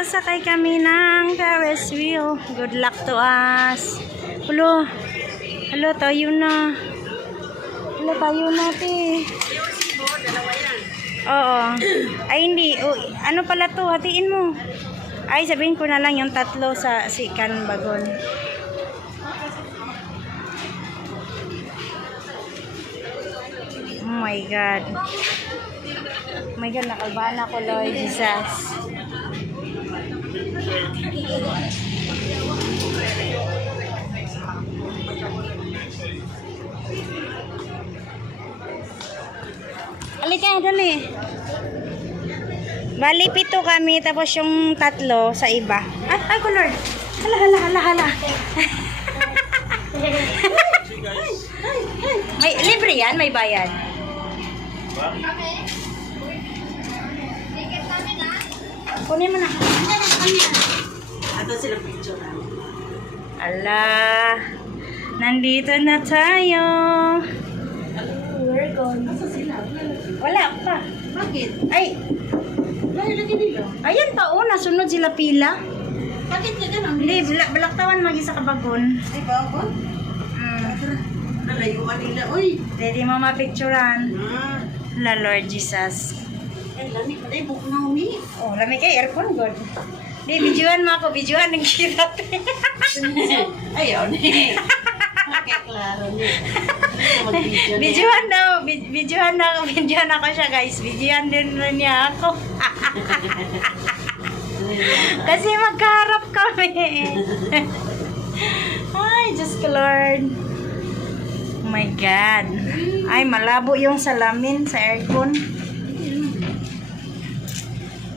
sasakay kami ng Ferris wheel. Good luck to us. Hello. Hello, tayo na. Hello, tayo na, te. Oo. Ay, hindi. Ano pala to? Hatiin mo. Ay, sabihin ko na lang yung tatlo sa sikan bagon. Oh my God. Oh my God, nakalbahan ako, Lord Jesus. Halika, dali. Bali, 7 kami, tapos yung 3 sa iba. Ay, ko, Lord. Hala. May libre yan, may bayad. Kunin mo na. Ato sila picture. Ala, nandito na tayo. We're gone. Asa sila? Wala pa. Bakit? Ay, Bakit lagi nila? ayan pa, nasunod sila pila. Bakit ka ganun? Hindi, balaktawan mag-isa ka bagon. Ay, bago? Nalayuan nila. Uy! Pwede mo mapicturan. Ah. La Lord Jesus. Ay, lamig pa tayo. Buk na umi. Oh, lamig kay aircon, God. Di, videoan mo ako. Videoan ng kirat. Ayaw ni. Okay, klaro ni. Videoan daw. Videoan ako siya, guys. Videoan din rin niya ako. Kasi magkaharap kami. Ay, Diyos ko, Lord. Oh my God. Ay, malabo yung salamin sa aircon.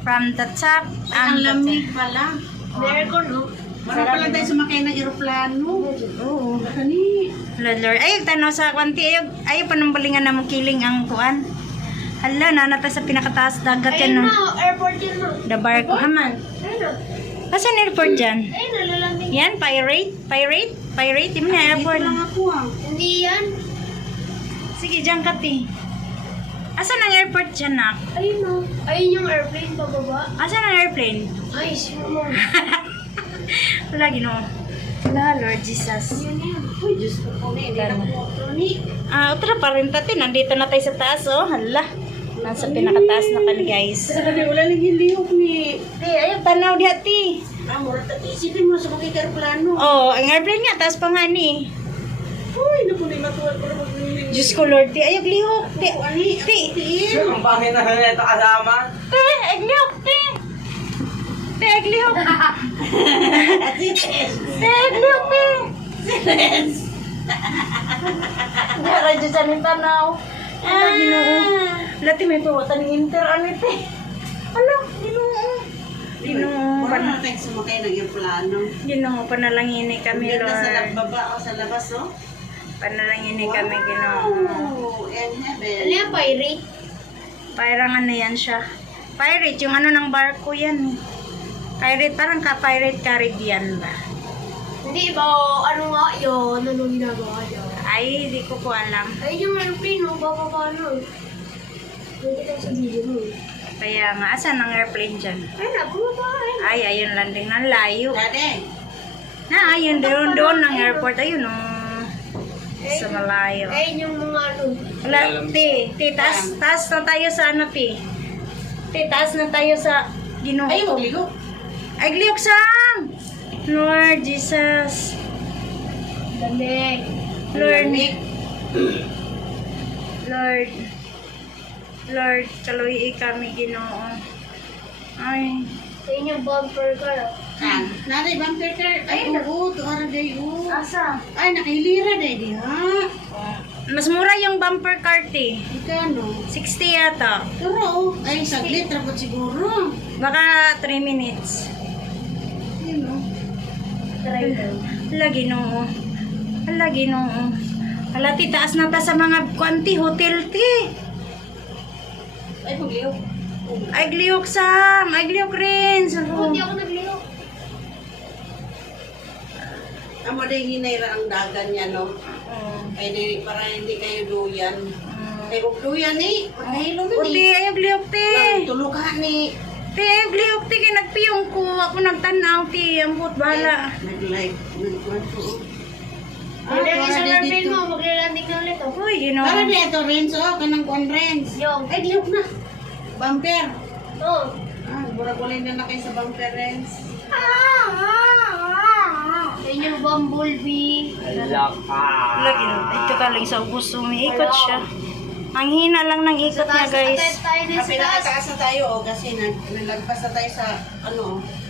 From the top. Ang lamig pala. Aircon, no? Para pala tayo sumakay ng aeroplano. Oo. Kani. Lord. Ay, tanaw sa kwanti. Ayaw pa nang balingan na kiling ang kuan. Hala, nanata sa pinakataas dagat yan. Ayun No? na, airport yun na. The barko. Haman. Ayun na. Asan airport dyan? Ayun na, lalamig. Yan, pirate? Di mo na airport. Dito lang ako ah. Hindi yan. Sige, dyan ka, ti. Asan ang airport dyan, nak? Ayun na. Ayun yung airplane pababa. Asan ang airplane? Ay, sino. Wala, Ginoo. Wala, Lord Jesus. Yun yan. Uy, Diyos ko po na. Hindi na po ni. Utra pa rin, tati. Nandito na tayo sa taas, oh. Hala. Nasa pinakataas na kami, guys. Sabi, wala lang hiliyok ni. Ti, ayaw, tanaw di ati. Mura tati. Isipin mo sa mga aeroplano. Oh, ang airplane nga, taas pa nga ni. Uy, naku na matuwal ko na mag-uling. Diyos ko, Lord, ti. Ayaw, lihok. Ti, Ani, ti. tiin. Ang pangit na ito kasama. Ti, aglihok, ti. Ti, aglihok. Ti, aglihok, ti. Diyara, Diyos, aning tanaw. Ah, Ginoo. Lati may tuwatan ng inter, ano, ti. Ano, Ginoo. Ginoo, Wala na tayo sumakay ng aeroplano. Ginoo, panalangini kami, Ganda sa Lord. baba o sa labas, oh. Panalangini kami, Ginoo. Wow, in heaven. Ano yung pirate? Parang ano yan siya. Pirate, yung ano ng barko yan. Pirate, parang ka-Pirate Caribbean ba? Hindi ba, ano nga yun? Ano ginagawa yun? Ay, di ko po alam. Ayun yung airplane, no? Bababa nun. Hindi tayo sa video mo. Kaya nga, asan ang airplane dyan? Ayun na, bumaba. Ay, ayun landing ng layo. Daddy, Na, ayun doon ng airport. Ayun, sa malayo. Ayun yung mga ano. Wala, taas na tayo sa ano, taas na tayo sa Ginoo ay, ko. magligo. Ay, gliyok sang! Lord Jesus. Lamig. Lord, kaluhi kami, Ginoo. Ay, Ayun yung bumper car. Kan, naday bumper car. Ay, oo, tuwara day, oo. asa? Ay, nakahilira day, di ha? Mas mura yung bumper cart, Ikano? 60 yata. Pero, oh, ay, saglit, rabot siguro. Baka 3 minutes. Yun, oh. Hala, Ginoo. Hala, Ginoo. Hala, ti, taas na ta sa mga kwanti, hotel, ti. Ay, magligo. Ay, gliyok Sam. Ay, gliyok rin. Hindi ako nagliho. Amo day hinayra ang dagan niya, no? Ay, di, para hindi kayo duyan. Ay, huwag duyan, eh. Pagkahilo na, Uti, eh. ay, gliyok, ti. Tulog ka, ni. Ti, liok ti kay nagpiyong ko. Ako nagtanaw ti. Ambot bahala. Nag-like. Nag-like ko. Hindi para sa di airplane dito. mo, maglalanding na ulit oh. Uy, you know. Para dito, Renz. Oh, kanang kuan, Renz. Yung. Ay, liyok na. Bumper. Oh. Buragulay na kayo sa bumper, Renz. Yan yung bumblebee. Alak ka. Lagi, ito ka lang sa ubos. Umiikot siya. Ang hina lang ng ikot niya, guys. Tayo din Kasi sa taas. nakataas na tayo, oh, kasi nalagpas na tayo sa, ano,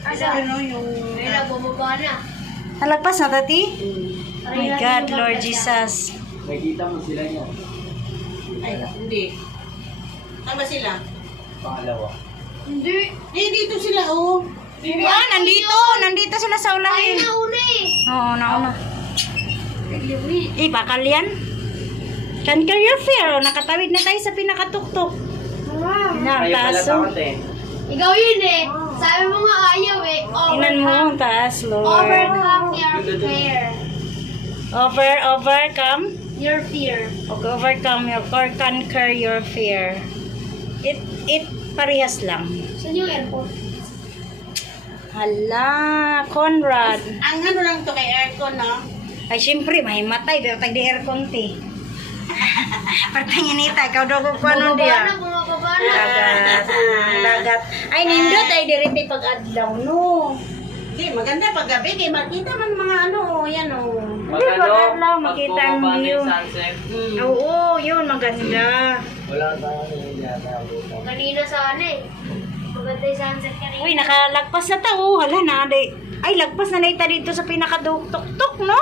Asa? ano, yung... Ayun, bumaba na. Nalagpas na, tati? Hmm. Oh my God, Lord Jesus. Nakita mo sila niya. Ay, hindi. Tama sila? Pangalawa. Hindi. Eh, dito sila, oh. Diba? Nandito. Nandito sila sa Tayo ulahin. na una eh. Oo, nauna. Bakal yan. Can career fair. Nakatawid na tayo sa pinakatuktok. Na, Kayo pala taas. takot eh. Ikaw yun eh. Sabi mo nga ayaw eh. Tingnan mo ang taas, Lord. Overcome your fear. Overcome. Your fear. Overcome your or conquer your fear. It parehas lang. Saan yung airport? Hala, Conrad. Ang ano lang to kay aircon, no? Ay, syempre, may matay. Pero tag di aircon ti. Partangin nita, ikaw daw ko ano dia. Bumababa na. Dagat. Dagat. Ay, nindot ay diriti pag adlaw, no. Hindi, maganda pag gabi, di makita man mga ano, yan, oh. Pag-adlaw, makita ang bumaba na view. yung sunset. Oo, yun, maganda. Wala tayong hindi yata. Kanina sana eh. Maganda yung sunset kanina. Uy, nakalagpas na tao. Hala na, ay, lagpas na naita dito sa pinakatuktok, no?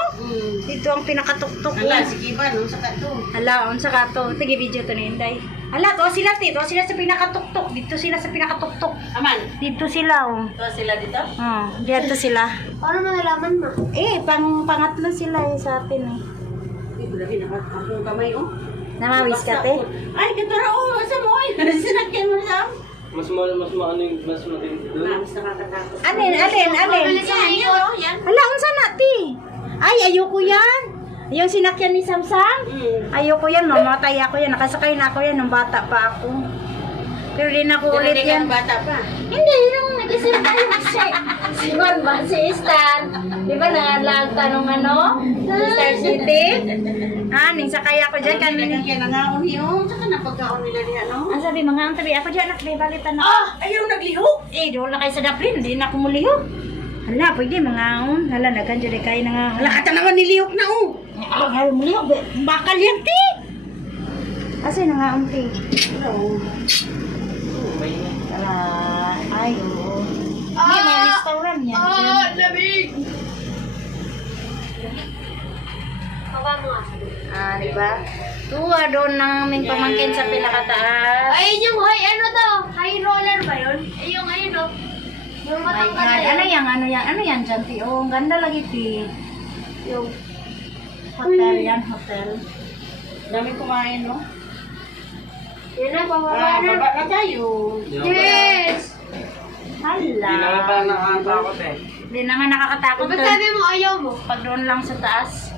Dito ang pinakatuktok. Ala, si Kiba, no? Saka to. Hala, unsa ka to? Tige video to ni Inday. Hala, to sila ti, to sila sa pinakatuktok. Dito sila sa pinakatuktok. Aman, Dito sila, oh. ito sila dito? Dito sila. Paano mo nalaman mo? Pangatlo sila sa atin eh. Hindi, grabe, nakakapong kamay, oh. Namawis ka, te? Ay, katara, oh, asa mo, ay. Sinakyan mo na, Mas matindi doon. Mas nakakatakot. Alin? Mabilis ang Yan, ikot. oh, yan. Hala, unsa na, ti? Ay, ayoko yan. Yung sinakyan ni Samsang? Ayoko yan, mamatay ako yan. Nakasakay na ako yan nung bata pa ako. Pero di na ako ulit Hindi ka yan. ng bata pa. Hindi, yung nag-isip tayo si Juan ba? Si Stan. Di ba nangalag tanong ano? Star City? Ning sakay ako dyan kanina. Nagkakyan na nga, oh, yun. Saka napagkaon nila niya, no? Ang sabi, mga ang tabi, ako dyan nakabay balitan na. Ayaw naglihok. Doon na kayo sa Dublin, hindi na ako mulihok. Hala, pwede mga on. Hala, nagkanjo di kayo na nga. Wala ka naman nilihok na, oh. Ay, mulihok. Bakal yan, ti. Asa na nga, ti. Hello. Hala, ay, oo. Hindi, may restaurant yan. dyan. Lamig! Baba mo nga. Di ba? Tuwa doon ng aming pamangkin sa pinakataas. Ayun yung ano to? High roller ba yun? Yung ayun oh. Yung My matangkad God, na yun. ano yan dyan, ti? Oh, ang ganda lagi, ti. Yung Hotel yan, hotel. Dami kumain, no? yun na, pababa Ah, na. baba na tayo. Yes! Hindi naman pala Hala. nakakatakot eh. Hindi naman nakakatakot Ba't doon. sabi mo ayaw mo? Pag doon lang sa taas.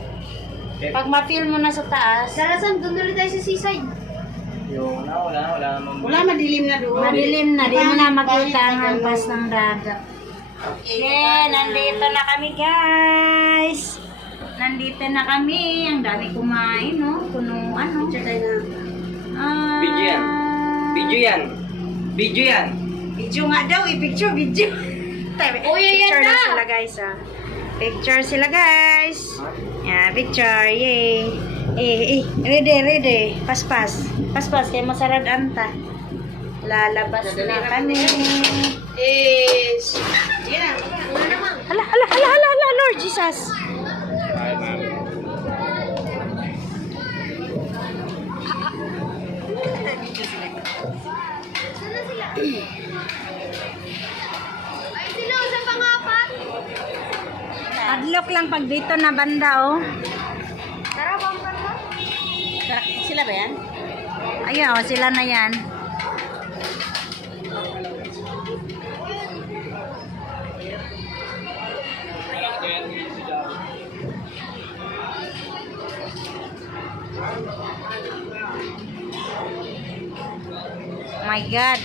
Pag ma-feel mo na sa taas, Dalasan, doon ulit tayo sa seaside. Yung wala namang... Wala, madilim na doon. madilim na. Di mo na makita ang Pangit na hampas ganun. ng dagat. Okay, Yeah, nandito na kami, guys. Nandito na kami. Ang dami kumain, no? Puno, ano? Picture tayo na. Video yan. Video yan. Video yan. Video nga daw, picture, video. Uy, ayan Picture na. sila, guys, ah. Picture sila, guys. Yeah, picture, yay. Ready. Paspas. Paspas, kaya masarad anta. Lalabas na kami. Is. Yan. Ano naman? Hala, Lord Jesus. Saan na sila? Ay, sila, sa pangapat. Padlock lang pag dito na banda, oh. Tara, bumper na. Sila ba yan? Ayun, oh, sila na yan. My God.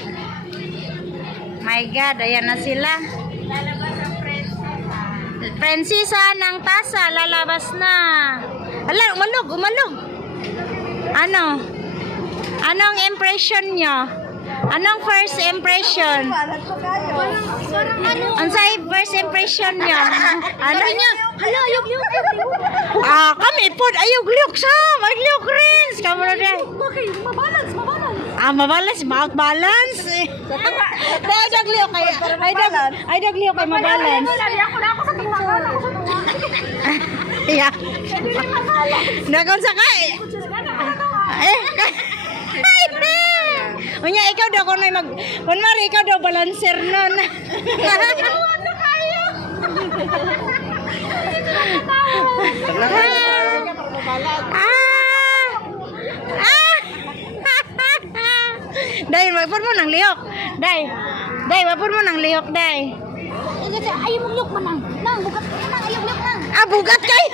my God, ayan na sila. Prinsesa ng tasa, lalabas na. Ala, umalog. Ano? Anong impression nyo? Anong first impression? Ansay first impression nyo? Ano nyo? Hala, ayog. Kami po, ayog liok siya. Mag-liok rin. Kamu na rin. Okay, mabalance. Mabalance, balance. Dahil dagliok kay, ay dagliok kay mabalance. Ako sa timangan. Ako sa timangan. Yeah. Nagon sa kay. Unya ikaw daw kunay kunwari ikaw daw balancer nun. Day, wapon mo ng lihok. Day, wapon mo ng lihok, day. Ayaw mo liyok man nang. Bugat ka nang. Ayaw liyok nang. Bugat kay.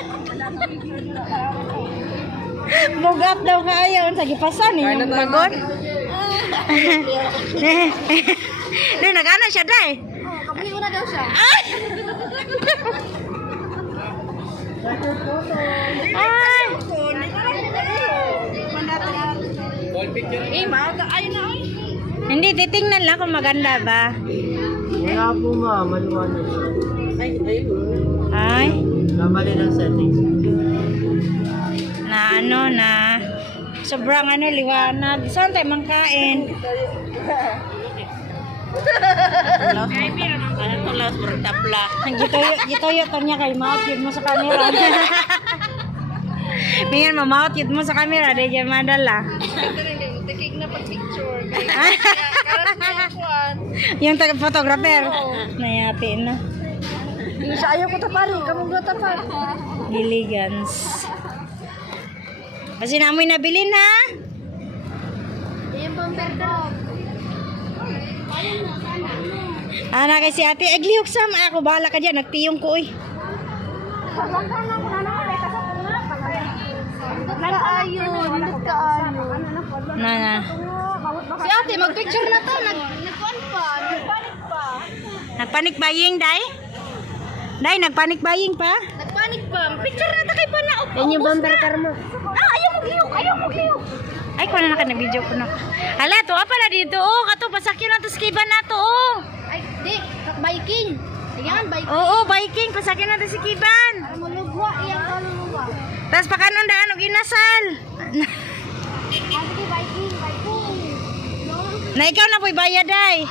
Bugat daw kayo. Sa gipasan eh. Pagod. Day, nag-ana siya, day. Kabuli mo na daw siya. Ay. Hindi, titingnan lang kung maganda ba. Wala po maliwanag. Ay. Namali ng settings. Na sobrang liwanag. Saan tayo mangkain? Gitoyo to niya kay mouth yun mo sa camera. Mingan mouth yun mo sa camera. Di dyan madala. Yung photographer. Nayati na. Ayaw ko tapari. Kamong go tapari. Diligence. Kasi namoy nabilin ha. Yung bumper dog. Ana kay si ate, aglihok sam ako bahala ka diyan, nagpiyong ko oy. Na. Si ate, mag-picture na to. Nagkuhan pa. Nagpanik buying dai? Dai nagpanik buying pa? Nagpanik pa. Picture na to kay Pana. Yan yung bumper car mo. Ayaw mo gliyok. Ay ko na ka video ko na. Hala to apa na dito oh, kato pasakyan na to skiban na to oh. Ay, di. Biking. Yan, biking. Oo, biking pasakyan na to si Kiban. Malugwa. Iyang kaluluwa. Tas pakanon daan og inasal. Sige, biking. Na ikaw na po'y bayad ay.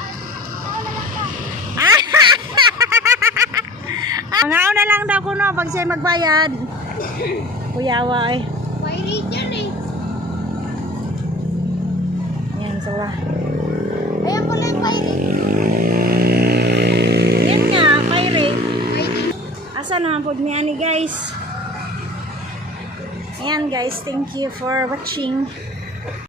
Mangaon na lang daw kuno pag siya magbayad. Kuyawa ay. Wairit yan eh. Yan sila. Ayan pala yung wairit. Yan nga, pirate. Wairit. Asa naman po ni ani guys. Ayan guys, thank you for watching.